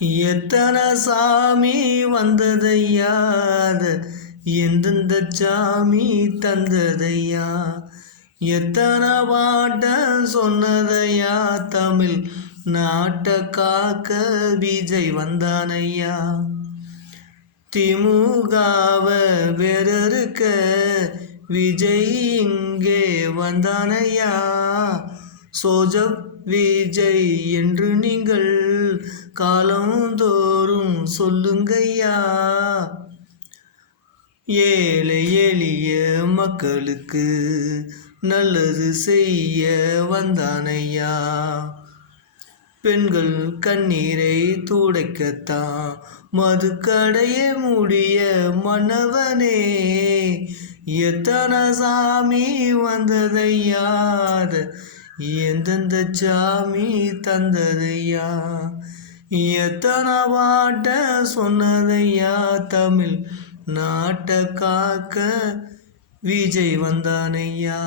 எத்தனை சாமி வந்ததையா எந்தெந்த சாமி தந்ததையா எத்தனை பாட்ட சொன்னதையா தமிழ் நாட்ட காக்க விஜய் வந்தானையா திமுகவ வேறறுக்க விஜய் இங்கே வந்தானையா சோஜப் விஜய் என்று நீங்கள் காலந்தோறும் சொல்லுங்கய்யா ஏழை எளிய மக்களுக்கு நல்லது செய்ய வந்தானையா பெண்கள் கண்ணீரை துடைக்கத்தான் மதுக்கடையை மூடிய மன்னவனே எத்தனை சாமி வந்ததையா எந்தெந்த சாமி தந்ததையா எத்தனை பாட்ட சொன்னதையா தமிழ் நாட்ட காக்க விஜய் வந்தானையா.